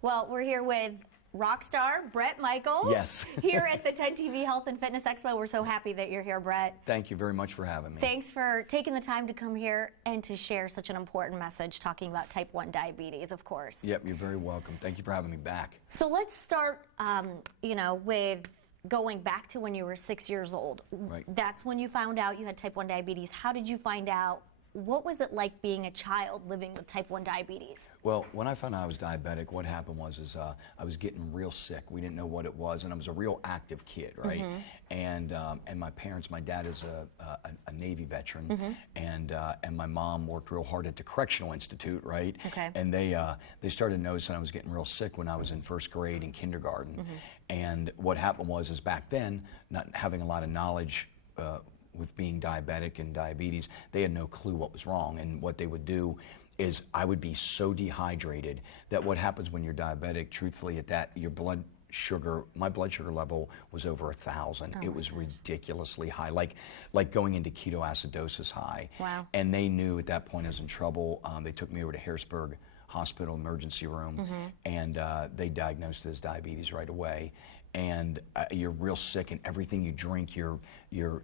Well, we're here with rock star Bret Michaels. Yes. Here at the 10 TV Health and Fitness Expo. We're so happy that you're here, Bret. Thank you very much for having me. Thanks for taking the time to come here and to share such an important message talking about type 1 diabetes, of course. Yep, you're very welcome. Thank you for having me back. So let's start, with going back to when you were 6 years old. Right. That's when you found out you had type 1 diabetes. How did you find out? What was it like being a child living with type 1 diabetes? Well, when I found out I was diabetic, what happened was I was getting real sick. We didn't know what it was, and I was a real active kid, right? And my parents, my dad is a Navy veteran, and my mom worked real hard at the Correctional Institute, right? Okay. And they started noticing I was getting real sick when I was in first grade and kindergarten. And what happened was back then, not having a lot of knowledge with being diabetic and diabetes, they had no clue what was wrong. And what they would do is I would be so dehydrated that what happens when you're diabetic, truthfully, your blood sugar, my blood sugar level was over 1,000. It was ridiculously high, like going into ketoacidosis high. Wow. And they knew at that point I was in trouble. They took me over to Harrisburg Hospital emergency room, and they diagnosed it as diabetes right away. And you're real sick, and everything you drink,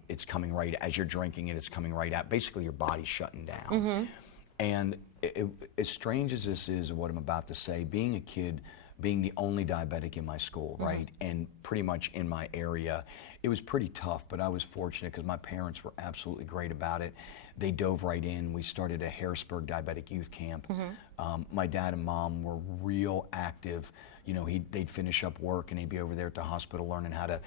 it's coming right as you're drinking it. It's coming right out. Basically, your body's shutting down. And as strange as this is, what I'm about to say, being a kid, being the only diabetic in my school, right, and pretty much in my area, it was pretty tough. But I was fortunate because my parents were absolutely great about it. They dove right in. We started a Harrisburg Diabetic Youth Camp. My dad and mom were real active. You know, they'd finish up work and they'd be over there at the hospital learning how to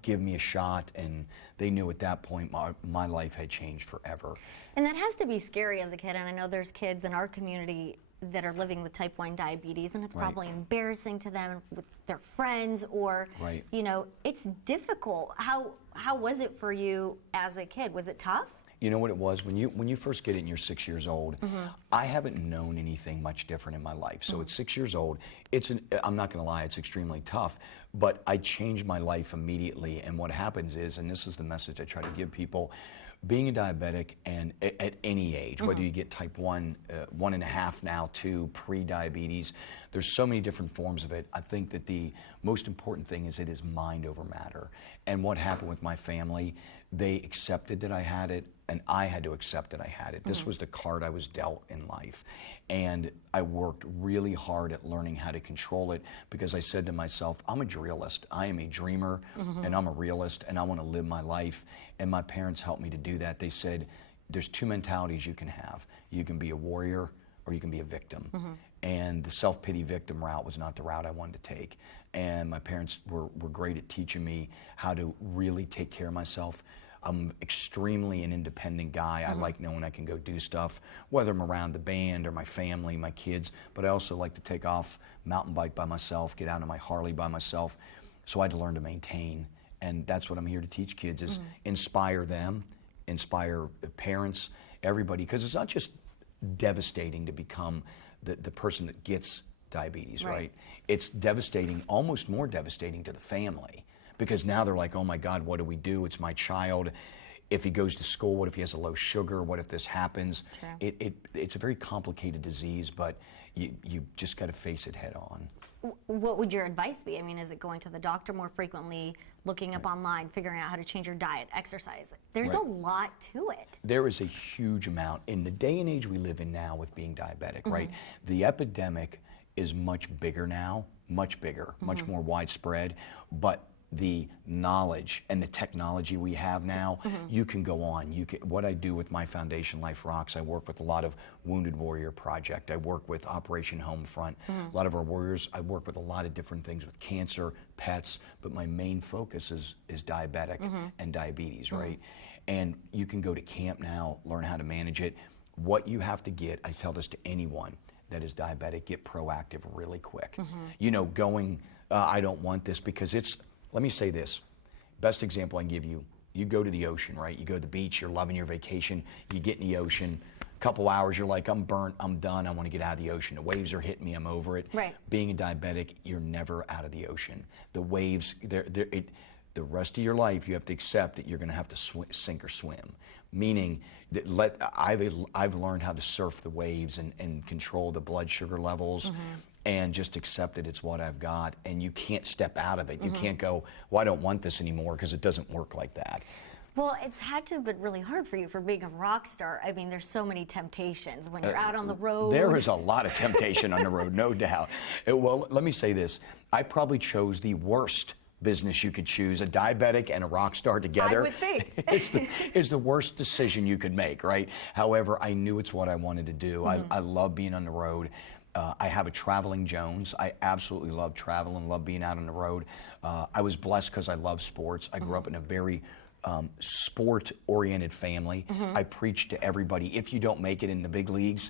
give me a shot, and they knew at that point my life had changed forever. And that has to be scary as a kid, and I know there's kids in our community that are living with type 1 diabetes, and it's probably embarrassing to them with their friends, or, it's difficult. How was it for you as a kid? Was it tough? You know what it was? When you first get it and you're 6 years old, I haven't known anything much different in my life. So at 6 years old, I'm not going to lie, it's extremely tough, but I changed my life immediately. And what happens is, and this is the message I try to give people, being a diabetic, and at any age, whether you get type 1, 1.5 now, 2, pre-diabetes, there's so many different forms of it. I think that the most important thing is it is mind over matter. And what happened with my family, they accepted that I had it, and I had to accept that I had it. This was the card I was dealt in life. And I worked really hard at learning how to control it, because I said to myself, I'm a realist. I am a dreamer, and I'm a realist, and I want to live my life. And my parents helped me to do that. They said, there's two mentalities you can have. You can be a warrior, or you can be a victim. And the self-pity victim route was not the route I wanted to take. And my parents were great at teaching me how to really take care of myself. I'm extremely an independent guy. I like knowing I can go do stuff, whether I'm around the band or my family, my kids, but I also like to take off, mountain bike by myself, get out on my Harley by myself. So I had to learn to maintain. And that's what I'm here to teach kids, is inspire them, inspire parents, everybody, because it's not just devastating to become the person that gets diabetes, right? It's devastating, almost more devastating to the family, because now they're like, oh my God, what do we do? It's my child. If he goes to school, what if he has a low sugar? What if this happens? It's a very complicated disease, but you just got to face it head on. What would your advice be? I mean, is it going to the doctor more frequently, looking up online, figuring out how to change your diet, exercise? There's a lot to it. There is a huge amount. In the day and age we live in now with being diabetic, right? The epidemic is much bigger now, much bigger, much more widespread, but the knowledge and the technology we have now, you can go on. What I do with my foundation, Life Rocks, I work with a lot of Wounded Warrior Project. I work with Operation Homefront. A lot of our warriors, I work with a lot of different things with cancer, pets, but my main focus is diabetic and diabetes, right? And you can go to camp now, learn how to manage it. What you have to get, I tell this to anyone that is diabetic, get proactive really quick. You know, going, I don't want this, because let me say this, best example I can give you, you go to the ocean, right? You go to the beach, you're loving your vacation, you get in the ocean, a couple hours, you're like, I'm burnt, I'm done, I want to get out of the ocean. The waves are hitting me, I'm over it. Being a diabetic, you're never out of the ocean. The waves, the rest of your life, you have to accept that you're going to have to sink or swim. Meaning, that I've learned how to surf the waves and control the blood sugar levels and just accept that it's what I've got, and you can't step out of it. You can't go, well, I don't want this anymore, because it doesn't work like that. Well, it's had to have been really hard for you for being a rock star. I mean, there's so many temptations when you're out on the road. There is a lot of temptation on the road, no doubt. Well, let me say this. I probably chose the worst business you could choose. A diabetic and a rock star together. I would think. It's the worst decision you could make, right? However, I knew it's what I wanted to do. I love being on the road. I have a traveling Jones. I absolutely love traveling, love being out on the road. I was blessed because I love sports. I grew up in a very sport-oriented family. I preach to everybody, if you don't make it in the big leagues,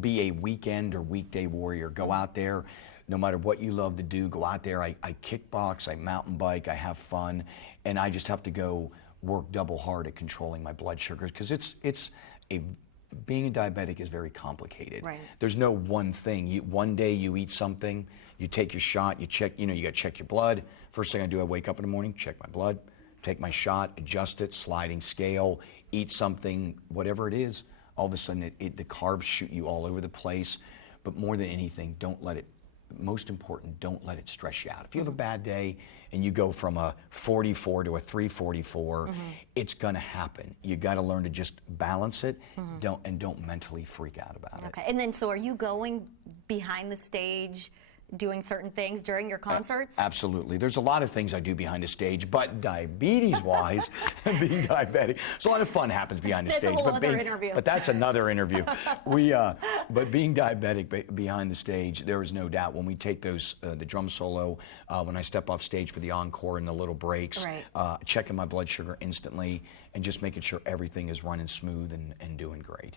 be a weekend or weekday warrior. Go out there, no matter what you love to do, go out there. I kickbox, I mountain bike, I have fun, and I just have to go work double hard at controlling my blood sugar, because being a diabetic is very complicated. Right. There's no one thing. One day you eat something, you take your shot, you check, you got to check your blood. First thing I do, I wake up in the morning, check my blood, take my shot, adjust it, sliding scale, eat something, whatever it is. All of a sudden, the carbs shoot you all over the place. But more than anything, most important, don't let it stress you out. If you have a bad day and you go from a 44 to a 344, it's going to happen. You got to learn to just balance it, don't mentally freak out about it. Okay, and then so are you going behind the stage, doing certain things during your concerts? Absolutely. There's a lot of things I do behind the stage, but diabetes-wise, being diabetic, so a lot of fun happens behind the stage. That's a whole other interview. But that's another interview. But being diabetic behind the stage, there is no doubt when we take those, the drum solo, when I step off stage for the encore and the little breaks, checking my blood sugar instantly and just making sure everything is running smooth and doing great.